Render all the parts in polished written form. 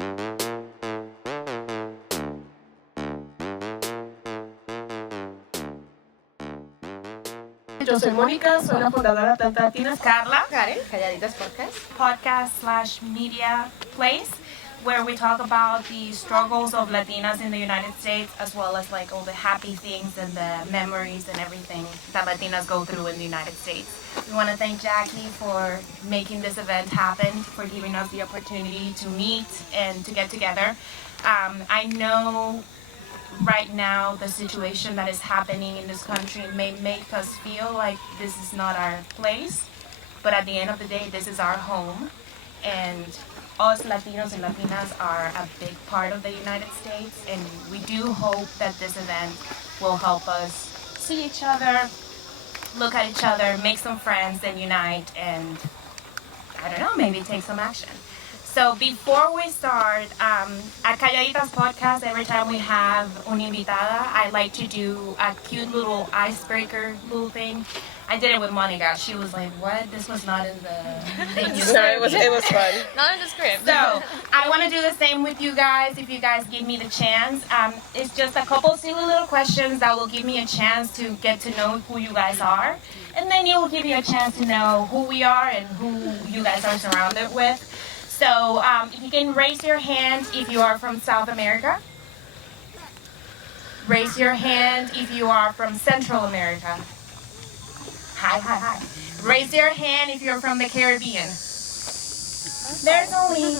Yo soy Mónica, soy la fundadora de Atlanta Latinas. Carla, Karen, Calladitas Podcast. podcast/media place where we talk about the struggles of Latinas in the United States, as well as like all the happy things and the memories and everything that Latinas go through in the United States. We want to thank Jackie for making this event happen, for giving us the opportunity to meet and to get together. I know right now the situation that is happening in this country may make us feel like this is not our place, but at the end of the day, this is our home, and us Latinos and Latinas are a big part of the United States, and we do hope that this event will help us see each other, look at each other, make some friends, and unite, and I don't know, maybe take some action. So before we start, at Calladitas Podcast, every time we have una invitada, I like to do a cute little icebreaker little thing. I did it with Monica. She was like, what? This was not in the thing you said. No, it was fun. Not in the script. So I want to do the same with you guys if you guys give me the chance. It's just a couple silly little questions that will give me a chance to get to know who you guys are. And then you will give me a chance to know who we are and who you guys are surrounded with. So if you can raise your hand if you are from South America. Raise your hand if you are from Central America. Hi. Raise your hand if you're from the Caribbean. There's only...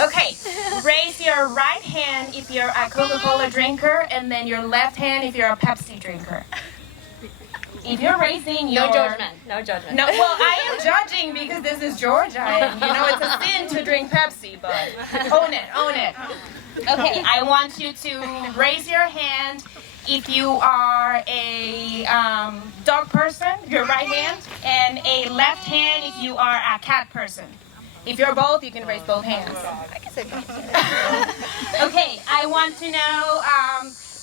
Okay, raise your right hand if you're a Coca-Cola drinker, and then your left hand if you're a Pepsi drinker. If you're raising your... No judgment. No judgment. No, well, I am judging because this is Georgia, and it's a sin to drink Pepsi, but own it. Okay, I want you to raise your hand if you are a dog person, your right hand, and a left hand if you are a cat person. If you're both, you can raise both hands. I can say both. Okay, I want to know,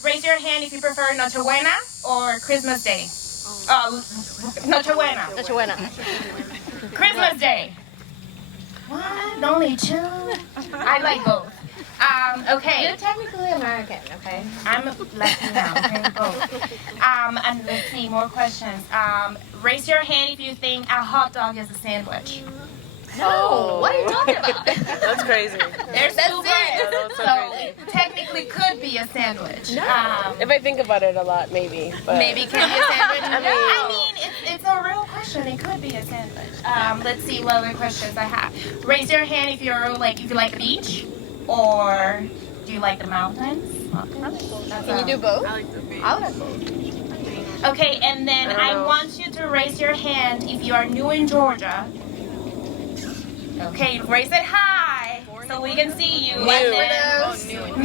raise your hand if you prefer Nochebuena or Christmas Day. Nochebuena. Nochebuena. Christmas Day. What? Only two? I like both. Okay. You're technically American, okay? I'm Latina, okay, both. And let's see, more questions. Raise your hand if you think a hot dog is a sandwich. No, what are you talking about? That's crazy. There's That's two it. breads, so it technically could be a sandwich. No. If I think about it a lot, maybe. But Maybe it can be a sandwich. I mean, it's a real question. It could be a sandwich. Let's see what other questions I have. Raise your hand if you like the beach, or do you like the mountains? Can you do both? I like the beach. I would like both. Okay, and then I want you to raise your hand if you are new in Georgia. Okay, raise it high so we can see you. New. And then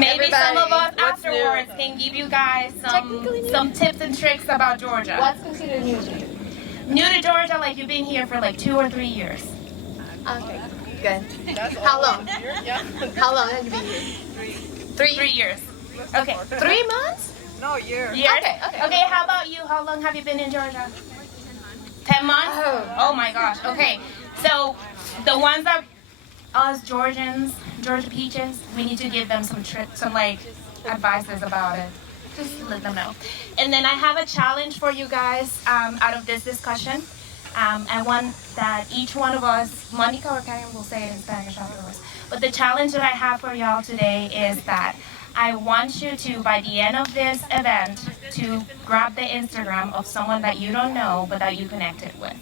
maybe some of us What's new? afterwards can give you guys some tips and tricks about Georgia. What's considered new to you? New to Georgia, like you've been here for like 2 or 3 years. Okay, good. How long? How long have you been here? 3 years. Okay, 3 months? No, years. Years? Okay. Okay, how about you? How long have you been in Georgia? 10 months? Oh my gosh. Okay, so the ones that us Georgia peaches, we need to give them some advices about it. Just let them know. And then I have a challenge for you guys out of this discussion. I want that each one of us, Monica or Karen will say it in Spanish afterwards, but the challenge that I have for y'all today is that I want you to, by the end of this event, to grab the Instagram of someone that you don't know but that you connected with,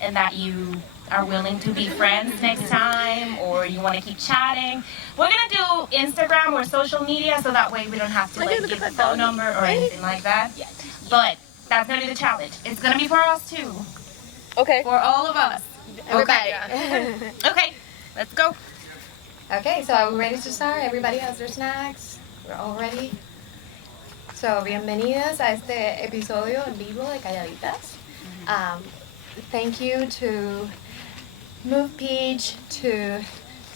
and that you are willing to be friends next time, or you want to keep chatting. We're gonna do Instagram or social media so that way we don't have to give a phone number or anything like that. But that's gonna be the challenge. It's gonna be for us too. Okay. For all of us. Everybody. Okay, let's go. Okay, so are we ready to start? Everybody has their snacks. We're all ready. So, bienvenidas a este episodio en vivo de Calladitas. Thank you to Move Peach, to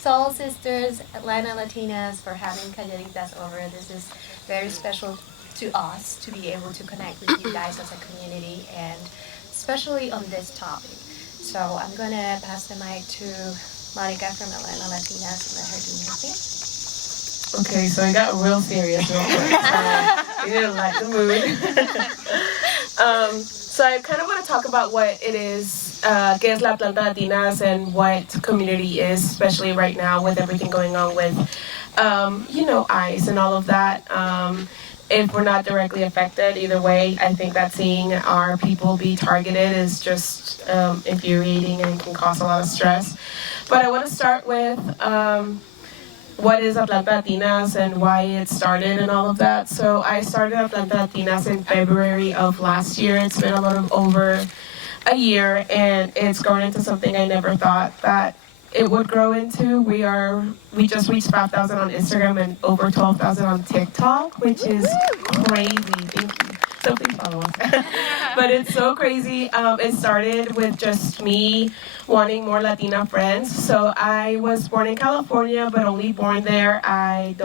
Soul Sisters, Atlanta Latinas for having Calladitas over. This is very special to us to be able to connect with you guys as a community, and especially on this topic. So I'm going to pass the mic to Monica from Atlanta Latinas and let her do her Okay, so it got real serious real quick. So we didn't like the mood. So I kind of want to talk about what it is, qué es la Atlanta Latinas, and what community is, especially right now with everything going on with, ICE and all of that. If we're not directly affected, either way, I think that seeing our people be targeted is just infuriating and can cause a lot of stress. But I want to start with what is Atlanta Latinas and why it started and all of that. So I started Atlanta Latinas in February of last year. It's been a little over a year, and it's grown into something I never thought that it would grow into. We just reached 5,000 on Instagram and over 12,000 on TikTok, which is crazy. Thank you. So please follow us. But it's so crazy. It started with just me wanting more Latina friends. So I was born in California, but only born there. I've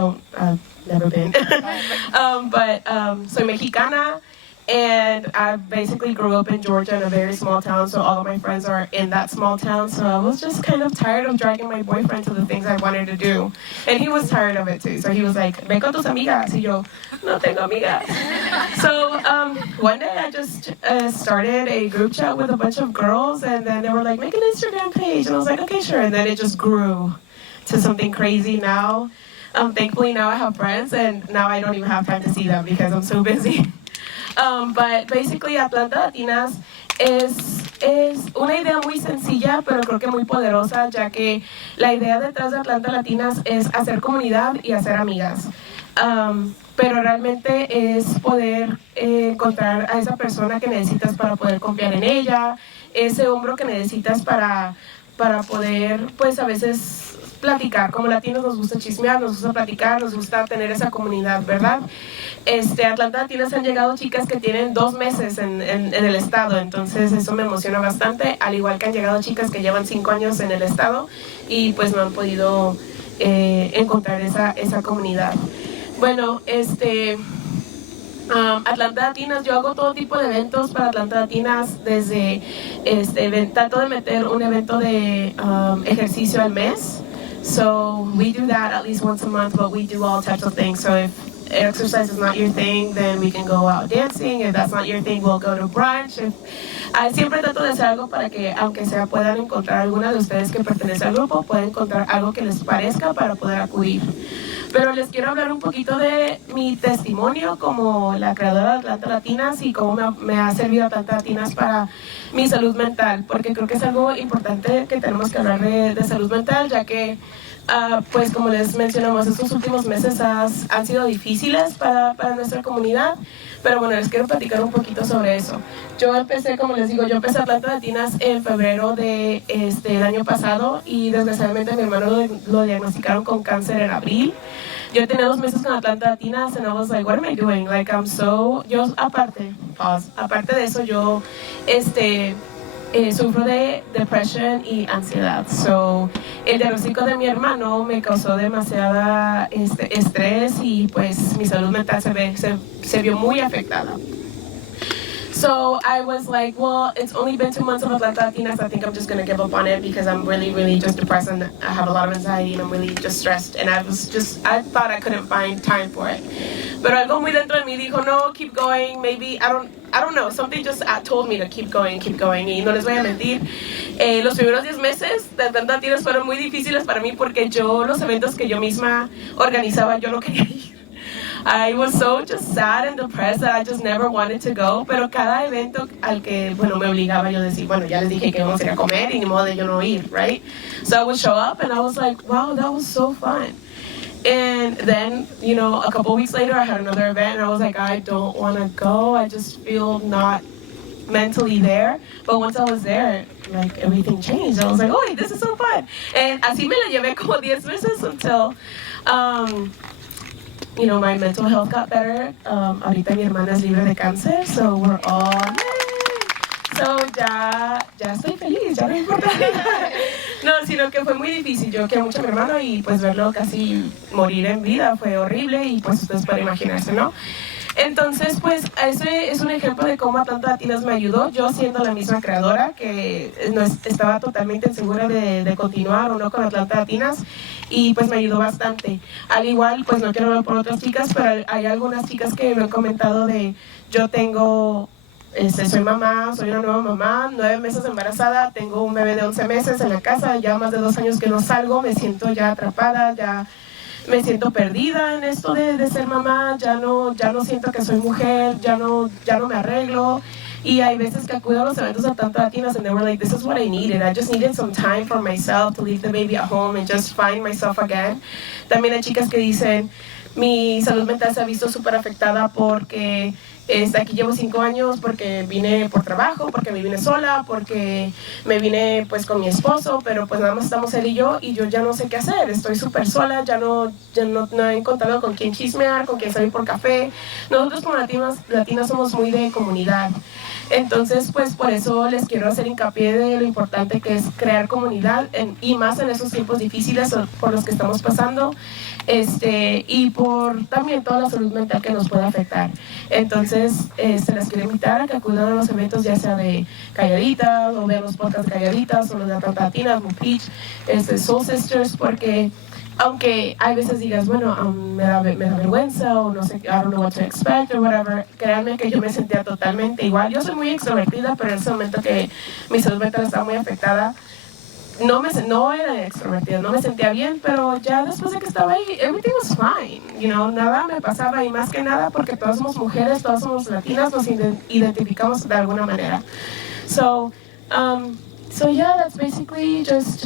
never been. Soy mexicana. And I basically grew up in Georgia in a very small town, so all of my friends are in that small town. So I was just kind of tired of dragging my boyfriend to the things I wanted to do. And he was tired of it too. So he was like, "Ve con tus amigas." Y yo, "No tengo amigas." So one day I just started a group chat with a bunch of girls, and then they were like, "Make an Instagram page." And I was like, "Okay, sure." And then it just grew to something crazy now. Thankfully now I have friends, and now I don't even have time to see them because I'm so busy. But basically Atlanta Latinas es una idea muy sencilla, pero creo que muy poderosa, ya que la idea detrás de Atlanta Latinas es hacer comunidad y hacer amigas. Pero realmente es poder encontrar a esa persona que necesitas para poder confiar en ella, ese hombro que necesitas para poder, pues a veces platicar. Como latinos nos gusta chismear, nos gusta platicar, nos gusta tener esa comunidad, ¿verdad? Atlanta Latinas han llegado chicas que tienen 2 meses en el estado, entonces eso me emociona bastante, al igual que han llegado chicas que llevan 5 años en el estado y pues no han podido encontrar esa comunidad. Bueno, Atlanta Latinas, yo hago todo tipo de eventos para Atlanta Latinas, desde trato de meter un evento de ejercicio al mes. So we do that at least once a month, but we do all types of things. So if exercise is not your thing, then we can go out dancing. If that's not your thing, we'll go to brunch. Siempre trato de hacer algo para que, aunque sea, puedan encontrar alguna de ustedes que pertenece al grupo, puedan encontrar algo que les parezca para poder acudir. Pero les quiero hablar un poquito de mi testimonio como la creadora de Atlanta Latinas y cómo me ha servido Atlanta Latinas para mi salud mental, porque creo que es algo importante que tenemos que hablar de salud mental, ya que pues como les mencionamos, estos últimos meses han sido difíciles para nuestra comunidad, pero bueno, les quiero platicar un poquito sobre eso. Yo empecé, como les digo, Atlanta Latinas en febrero del año pasado y desgraciadamente a mi hermano lo diagnosticaron con cáncer en abril. Yo tenía 2 meses con Atlanta Latinas and I was like, what am I doing? Like, aparte de eso, yo sufro de depresión y ansiedad. So, el diagnóstico de mi hermano me causó demasiada estrés y pues mi salud mental se vio muy afectada. So I was like, well, it's only been 2 months of Atlanta Latinas. I think I'm just going to give up on it because I'm really, really just depressed and I have a lot of anxiety and I'm really just stressed. And I thought I couldn't find time for it. Pero algo muy dentro de mí dijo, no, keep going. Maybe, I don't know. Something just told me to keep going. Y no les voy a mentir. Los primeros 10 meses de Atlanta Latinas fueron muy difíciles para mí porque los eventos que yo misma organizaba, yo no quería ir. I was so just sad and depressed that I just never wanted to go, pero cada evento al que, bueno, me obligaba yo a decir, bueno, ya les dije que vamos a ir a comer y ni modo de yo no ir, right? So I would show up and I was like, wow, that was so fun. And then, a couple weeks later I had another event and I was like, I don't want to go, I just feel not mentally there. But once I was there, like, everything changed. I was like, oh, this is so fun. And así me la llevé como 10 meses until my mental health got better. Ahorita mi hermana es libre de cáncer, so we're all, yay! So ya estoy feliz, ya no importa. No, sino que fue muy difícil. Yo quiero mucho a mi hermano y pues verlo casi morir en vida fue horrible y pues ustedes pueden imaginarse, ¿no? Entonces, pues, ese es un ejemplo de cómo Atlanta Latinas me ayudó, yo siendo la misma creadora, que no estaba totalmente insegura de continuar o no con Atlanta Latinas, y pues me ayudó bastante. Al igual, pues no quiero hablar por otras chicas, pero hay algunas chicas que me han comentado de, yo tengo... soy mamá, soy una nueva mamá, 9 meses embarazada, tengo un bebé de 11 meses en la casa, ya más de 2 años que no salgo, me siento ya atrapada, ya me siento perdida en esto de ser mamá, ya no siento que soy mujer, ya no me arreglo. Y hay veces que acudo a los eventos de Atlanta Latinas and they were like, this is what I needed. I just needed some time for myself to leave the baby at home and just find myself again. También hay chicas que dicen, mi salud mental se ha visto súper afectada porque aquí llevo 5 años, porque vine por trabajo, porque me vine sola, porque me vine pues con mi esposo, pero pues nada más estamos él y yo ya no sé qué hacer, estoy súper sola, ya no he encontrado con quién chismear, con quién salir por café. Nosotros como latinas somos muy de comunidad. Entonces, pues por eso les quiero hacer hincapié de lo importante que es crear comunidad y más en esos tiempos difíciles por los que estamos pasando, y por también toda la salud mental que nos puede afectar. Entonces, se las quiero invitar a que acudan a los eventos, ya sea de Calladitas, o vean los podcasts de Calladitas, o los de Atlanta Latinas, Mujeres, Soul Sisters, porque aunque hay veces digas, bueno, me da vergüenza o no sé, I don't know what to expect or whatever, créanme que yo me sentía totalmente igual. Yo soy muy extrovertida, pero en ese momento que mi salud mental estaba muy afectada, no era extrovertida, no me sentía bien, pero ya después de que estaba ahí, everything was fine, nada me pasaba, y más que nada porque todas somos mujeres, todas somos latinas, nos identificamos de alguna manera. So yeah, that's basically just,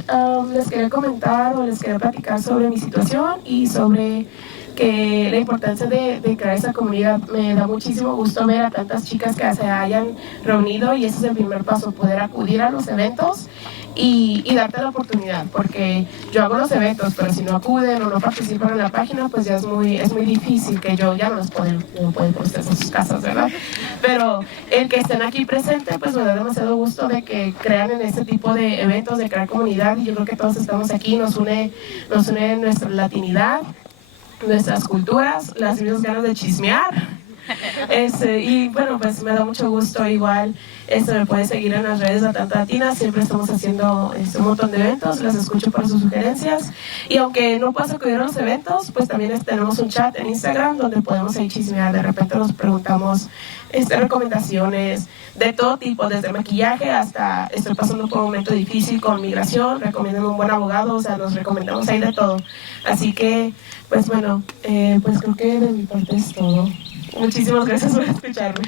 les quería comentar o les quería platicar sobre mi situación y sobre que la importancia de crear esa comunidad. Me da muchísimo gusto ver a tantas chicas que se hayan reunido, y ese es el primer paso, poder acudir a los eventos y darte la oportunidad, porque yo hago los eventos, pero si no acuden o no participan en la página, pues ya es muy difícil, que yo ya no pueden por ustedes en sus casas, ¿verdad? Pero el que estén aquí presentes, pues me da demasiado gusto de que crean en este tipo de eventos, de crear comunidad, y yo creo que todos estamos aquí, nos une nuestra latinidad, nuestras culturas, las mismas ganas de chismear. Y bueno, pues me da mucho gusto. Igual me puede seguir en las redes de Atlanta Latinas, siempre estamos haciendo un montón de eventos, las escucho por sus sugerencias, y aunque no puedas acudir a los eventos, pues también tenemos un chat en Instagram donde podemos ahí chismear. De repente nos preguntamos recomendaciones de todo tipo, desde maquillaje hasta estoy pasando por un momento difícil con migración, recomiendan un buen abogado, o sea, nos recomendamos ahí de todo. Así que pues bueno, pues creo que de mi parte es todo. Muchísimas gracias por escucharme.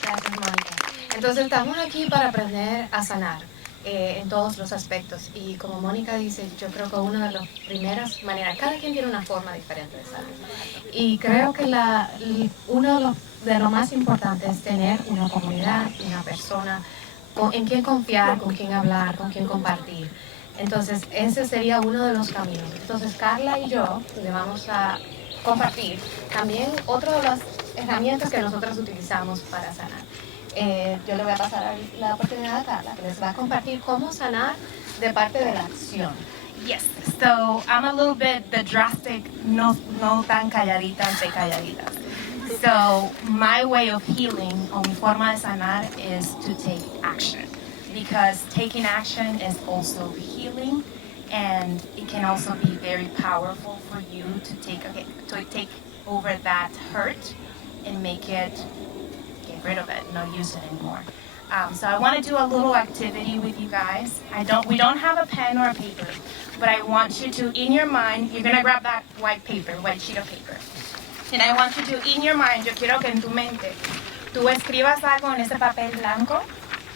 Gracias, Mónica. Entonces estamos aquí para aprender a sanar en todos los aspectos, y como Mónica dice, yo creo que una de las primeras maneras, cada quien tiene una forma diferente de sanar, y creo que uno de lo más importante es tener una comunidad, una persona en quien confiar, con quien hablar, con quien compartir. Entonces ese sería uno de los caminos. Entonces Carla y yo le vamos a compartir también otra de las herramientas que nosotros utilizamos para sanar. Yo le voy a pasar la oportunidad a Carla, que les va a compartir cómo sanar de parte de la acción. Yes, so I'm a little bit the drastic, no tan calladitas de calladitas. So my way of healing, o mi forma de sanar, is to take action, because taking action is also healing. And it can also be very powerful for you to take over that hurt and get rid of it, not use it anymore. So I want to do a little activity with you guys. We don't have a pen or a paper, but I want you to, in your mind, you're gonna grab that white sheet of paper, and I want you to, in your mind, yo quiero que en tu mente tú escribas algo en ese papel blanco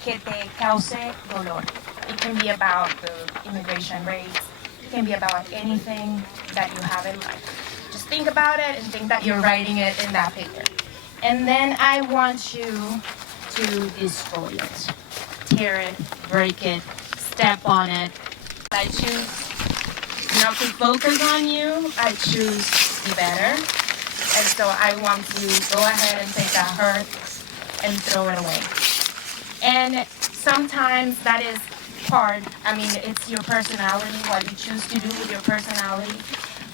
que te cause dolor. It can be about the immigration rates. It can be about anything that you have in life. Just think about it and think that you're writing it in that paper. And then I want you to destroy it. Tear it, break it, step on it. I choose not to focus on you. I choose to be better. And so I want to go ahead and take that hurt and throw it away. And sometimes that is hard. I mean, it's your personality, what you choose to do with your personality.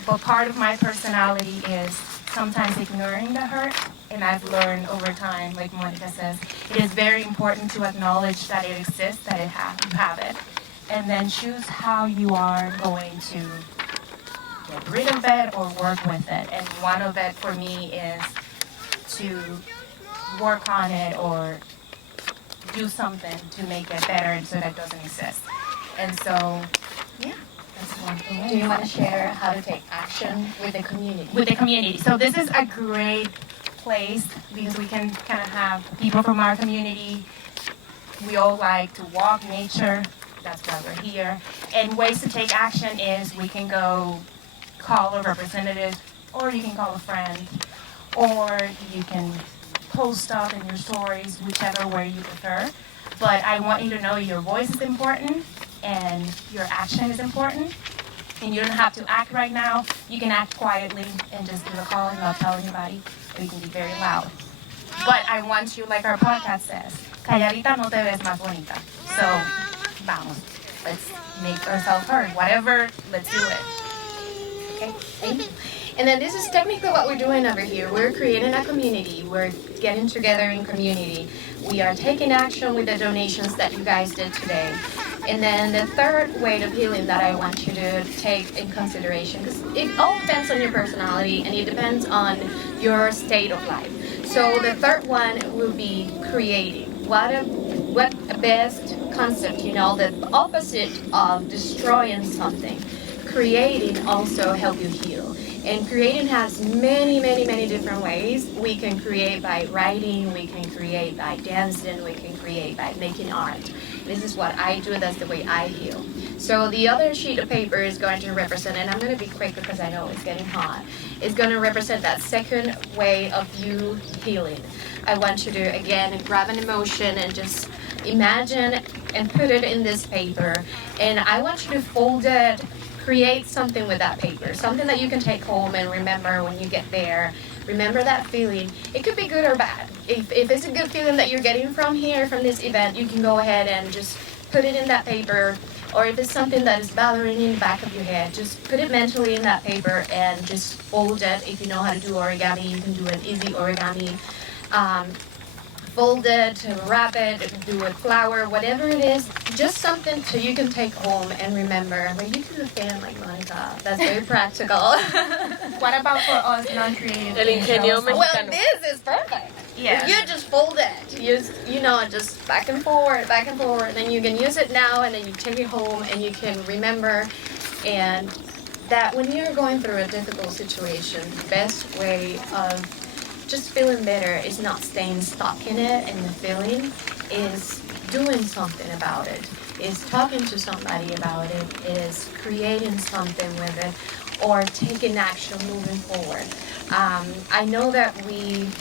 But part of my personality is sometimes ignoring the hurt. And I've learned over time, like Monica says, it is very important to acknowledge that it exists, that you have it, and then choose how you are going to get rid of it or work with it. And one of it for me is to work on it or do something to make it better so that it doesn't exist. And so, yeah. Do you want to share how to take action with the community? With the community. So this is a great place because we can kind of have people from our community. We all like to walk nature. That's why we're here. And ways to take action is we can go call a representative, or you can call a friend, or you can post stuff in your stories, whichever way you prefer. But I want you to know your voice is important and your action is important. And you don't have to act right now. You can act quietly and just give a call and not tell anybody. Or you can be very loud. But I want you, like our podcast says, calladita no te ves más bonita. So, vamos. Let's make ourselves heard. Whatever, let's do it. Okay, thank you. And then this is technically what we're doing over here. We're creating a community. We're getting together in community. We are taking action with the donations that you guys did today. And then the third way of healing that I want you to take in consideration, because it all depends on your personality and it depends on your state of life. So the third one will be creating. What a best concept, the opposite of destroying something. Creating also help you heal. And creating has many, many, many different ways. We can create by writing, we can create by dancing, we can create by making art. This is what I do, that's the way I heal. So the other sheet of paper is going to represent, and I'm going to be quick because I know it's getting hot, it's going to represent that second way of you healing. I want you to, again, grab an emotion and just imagine and put it in this paper. And I want you to fold it, create something with that paper, something that you can take home and remember when you get there. Remember that feeling. It could be good or bad. If it's a good feeling that you're getting from here, from this event, you can go ahead and just put it in that paper. Or if it's something that is bothering you in the back of your head, just put it mentally in that paper and just fold it. If you know how to do origami, you can do an easy origami. Fold it, wrap it, do a flower, whatever it is, just something so you can take home and remember. But you can do a fan like Monica. That's very practical. What about for us non-creative? El ingenio mexicano. Well, this is perfect. Yeah. You just fold it. Just back and forward, then you can use it now, and then you take it home, and you can remember. And that when you're going through a difficult situation, the best way of just feeling better is not staying stuck in it and the feeling, is doing something about it, is talking to somebody about it, is creating something with it, or taking action moving forward. I know that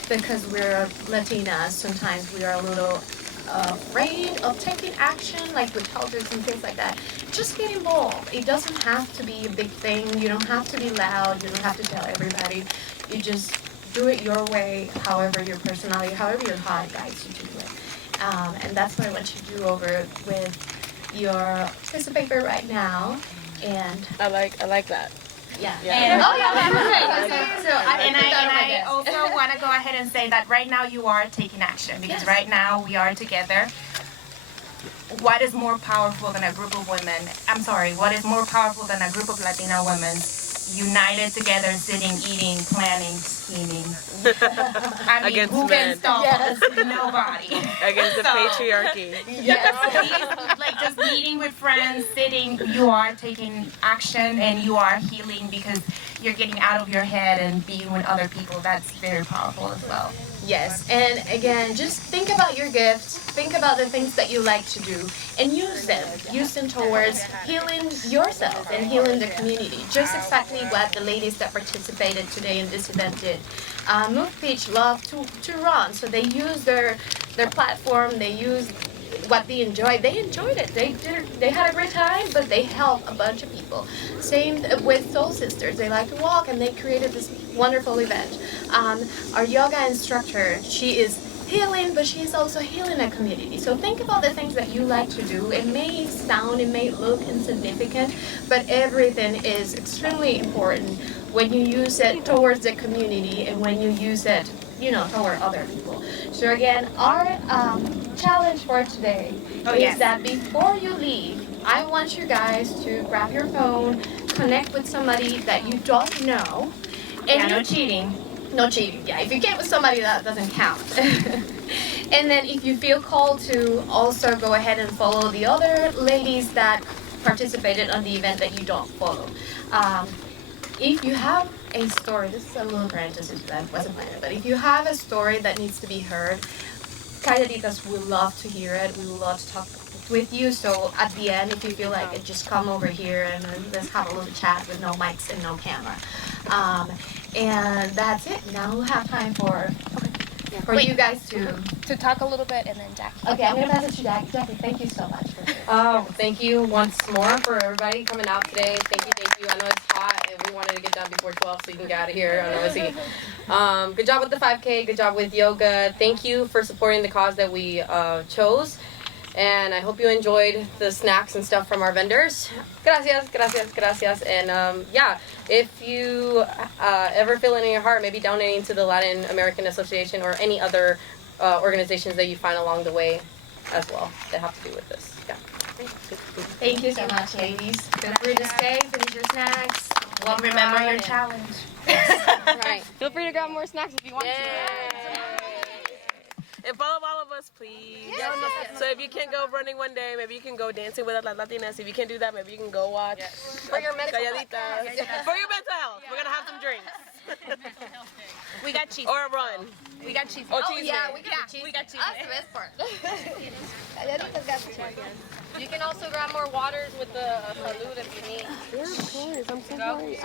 because we're Latinas, sometimes we are a little afraid of taking action, like with elders and things like that. Just get involved. It doesn't have to be a big thing. You don't have to be loud. You don't have to tell everybody. You just do it your way, however your personality, however your heart guides you to do it. And that's what I want you to do over with your piece of paper right now. And I like that. yeah. And, I I also want to go ahead and say that right now you are taking action because Yes. right now we are together. What is more powerful than a group of women? What is more powerful than a group of Latina women united together, sitting, eating, planning, scheming? I mean, Against who men. can stop us? Nobody. Against the So- patriarchy. Yes, like just meeting with friends, sitting, you are taking action and you are healing because you're getting out of your head and being with other people. That's very powerful as well. Yes, and again, just think about your gifts, think about the things that you like to do, and use them. Use them towards healing yourself and healing the community. Just exactly what the ladies that participated today in this event did. Move Beach loved to run, so they used their platform, they used what they enjoyed. They enjoyed it. They had a great time, but they helped a bunch of people. Same with Soul Sisters. They like to walk, and they created this wonderful event. Our yoga instructor, she is healing, but she's also healing a community. So think about the things that you like to do. It may look insignificant, but everything is extremely important when you use it towards the community and when you use it, toward other people. So again, our challenge for today is that before you leave, I want you guys to grab your phone, connect with somebody that you don't know. And no cheating. No cheating, yeah. If you get with somebody, that doesn't count. And then if you feel called to also go ahead and follow the other ladies that participated on the event that you don't follow. If you have a story, this is a little parenthesis that wasn't planned, but if you have a story that needs to be heard, Calladitas would love to hear it. We would love to talk with you. So at the end, if you feel like it, just come over here and let's have a little chat with no mics and no camera. And that's it. Now we'll have time for you guys to talk a little bit, and then Jackie. Okay, I'm gonna pass it to Jackie. Jackie, thank you so much. Thank you once more for everybody coming out today. Thank you. I know it's hot, and we wanted to get done before 12 so you can get out of here. I know it's heat. Good job with the 5K. Good job with yoga. Thank you for supporting the cause that we chose. And I hope you enjoyed the snacks and stuff from our vendors. Gracias. And if you ever feel it in your heart, maybe donating to the Latin American Association or any other organizations that you find along the way as well that have to do with this. Yeah. Thank you so much, ladies. Feel free to stay, finish your snacks. Remember your challenge. Right. Feel free to grab more snacks if you want to. And follow all of us, please. So if you can't go running one day, maybe you can go dancing with Atlanta Latinas. If you can't do that, maybe you can go watch For your mental Calladitas. For your mental health. We're going to have some drinks. We got cheese. Or a run. We got cheese. Oh, cheese. Yeah, we got cheese. We got cheese. That's the best part. Calladitas got cheese. You can also grab more waters with the salud if you need. Sure, of course. I'm so sorry.